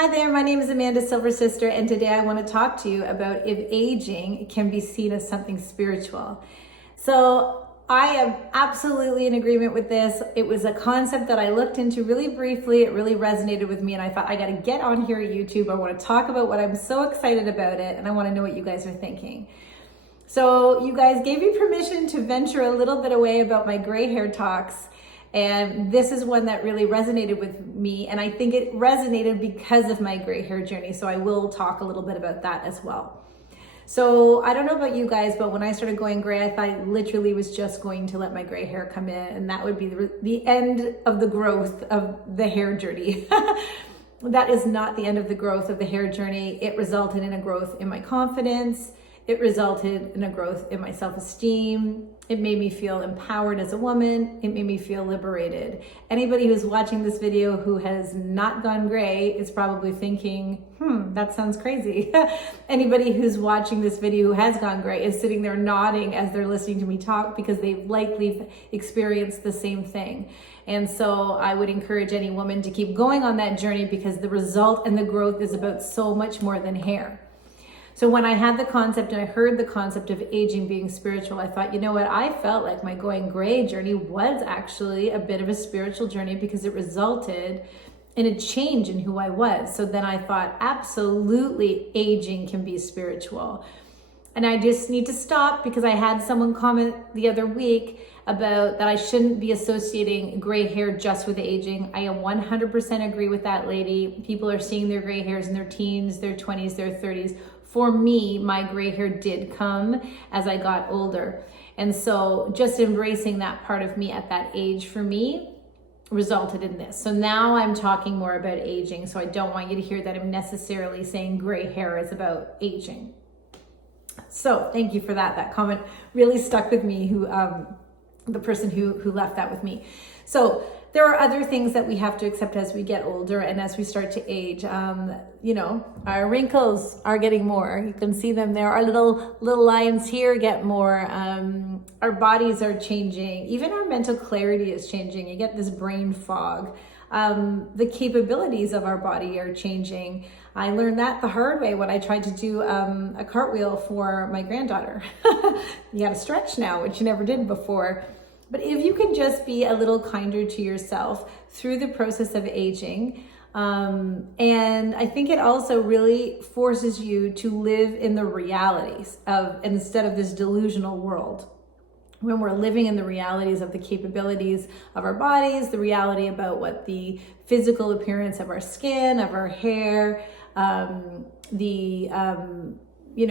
Hi there, my name is Amanda Silver Sister, and today I want to talk to you about if aging can be seen as something spiritual. So I am absolutely in agreement with this. It was a concept that I looked into really briefly. It really resonated with me, and I thought I got to get on here at YouTube. I want to talk about what I'm so excited about it, and I want to know what you guys are thinking. So you guys gave me permission to venture a little bit away about my gray hair talks. And this is one that really resonated with me. And I think it resonated because of my gray hair journey. So I will talk a little bit about that as well. So I don't know about you guys, but when I started going gray, I thought I literally was just going to let my gray hair come in. And that would be the end of the growth of the hair journey. That is not the end of the growth of the hair journey. It resulted in a growth in my confidence. It resulted in a growth in my self-esteem. It made me feel empowered as a woman. It made me feel liberated. Anybody who's watching this video who has not gone gray is probably thinking, that sounds crazy. Anybody who's watching this video who has gone gray is sitting there nodding as they're listening to me talk because they've likely experienced the same thing. And so I would encourage any woman to keep going on that journey because the result and the growth is about so much more than hair. So when I had the concept and I heard the concept of aging being spiritual, I thought, you know what? I felt like my going gray journey was actually a bit of a spiritual journey because it resulted in a change in who I was. So then I thought, absolutely, aging can be spiritual. And I just need to stop because I had someone comment the other week about that I shouldn't be associating gray hair just with aging. I 100% agree with that lady. People are seeing their gray hairs in their teens, their 20s, their 30s. For me, my gray hair did come as I got older. And so just embracing that part of me at that age for me resulted in this. So now I'm talking more about aging. So I don't want you to hear that I'm necessarily saying gray hair is about aging. So thank you for that. That comment really stuck with me, the person who left that with me. So there are other things that we have to accept as we get older and as we start to age. Our wrinkles are getting more. You can see them there. Our little lines here get more. Our bodies are changing. Even our mental clarity is changing. You get this brain fog. The capabilities of our body are changing. I learned that the hard way when I tried to do a cartwheel for my granddaughter. You got to stretch now, which you never did before. But if you can just be a little kinder to yourself through the process of aging, and I think it also really forces you to live in the realities of, instead of this delusional world. When we're living in the realities of the capabilities of our bodies, the reality about what the physical appearance of our skin, of our hair,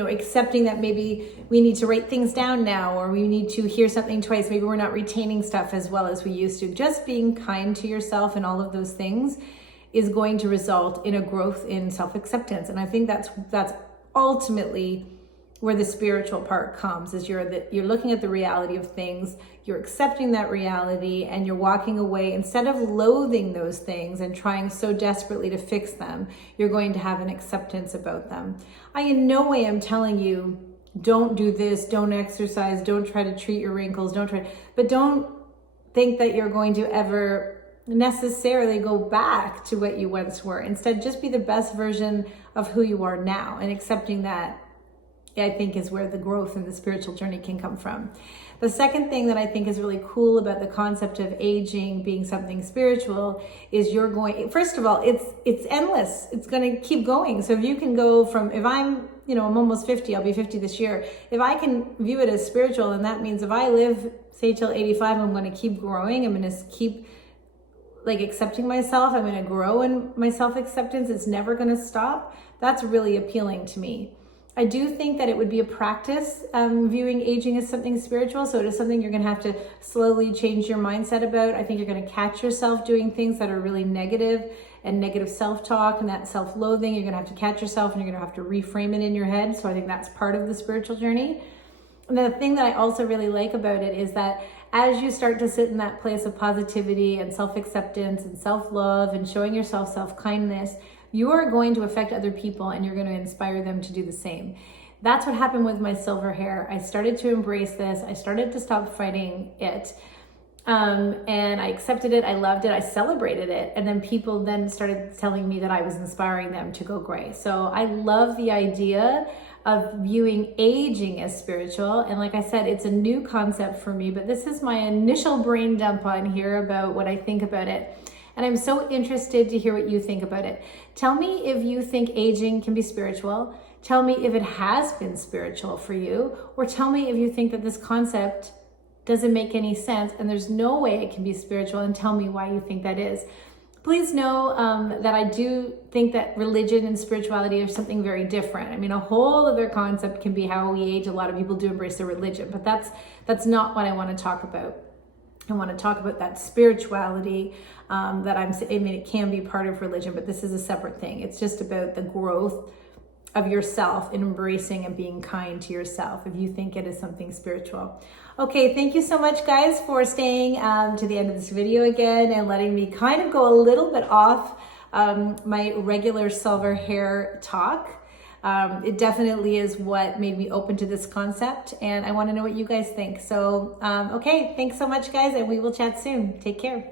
accepting that maybe we need to write things down now, or we need to hear something twice. Maybe we're not retaining stuff as well as we used to. Just being kind to yourself and all of those things is going to result in a growth in self-acceptance. And I think that's ultimately where the spiritual part comes, is you're looking at the reality of things, you're accepting that reality, and you're walking away. Instead of loathing those things and trying so desperately to fix them, you're going to have an acceptance about them. I in no way am telling you, don't do this, don't exercise, don't try to treat your wrinkles, but don't think that you're going to ever necessarily go back to what you once were. Instead, just be the best version of who you are now, and accepting that, I think, is where the growth in the spiritual journey can come from. The second thing that I think is really cool about the concept of aging being something spiritual is first of all, it's endless. It's going to keep going. So if you can go from, if I'm almost 50, I'll be 50 this year. If I can view it as spiritual, then that means if I live, say, till 85, I'm going to keep growing. I'm going to keep accepting myself. I'm going to grow in my self-acceptance. It's never going to stop. That's really appealing to me. I do think that it would be a practice, viewing aging as something spiritual. So it is something you're going to have to slowly change your mindset about. I think you're going to catch yourself doing things that are really negative and negative self-talk and that self-loathing. You're going to have to catch yourself and you're going to have to reframe it in your head. So I think that's part of the spiritual journey. And the thing that I also really like about it is that as you start to sit in that place of positivity and self-acceptance and self-love and showing yourself self-kindness, you are going to affect other people and you're going to inspire them to do the same. That's what happened with my silver hair. I started to embrace this. I started to stop fighting it. And I accepted it. I loved it. I celebrated it. And then people then started telling me that I was inspiring them to go gray. So I love the idea of viewing aging as spiritual. And like I said, it's a new concept for me, but this is my initial brain dump on here about what I think about it. And I'm so interested to hear what you think about it. Tell me if you think aging can be spiritual. Tell me if it has been spiritual for you, or tell me if you think that this concept doesn't make any sense and there's no way it can be spiritual, and tell me why you think that is. Please know that I do think that religion and spirituality are something very different. I mean, a whole other concept can be how we age. A lot of people do embrace their religion, but that's not what I want to talk about. I want to talk about that spirituality that I mean, it can be part of religion, but this is a separate thing. It's just about the growth of yourself and embracing and being kind to yourself if you think it is something spiritual. Okay, thank you so much, guys, for staying to the end of this video again and letting me kind of go a little bit off my regular silver hair talk. It definitely is what made me open to this concept, and I want to know what you guys think. So, okay, thanks so much, guys, and we will chat soon. Take care.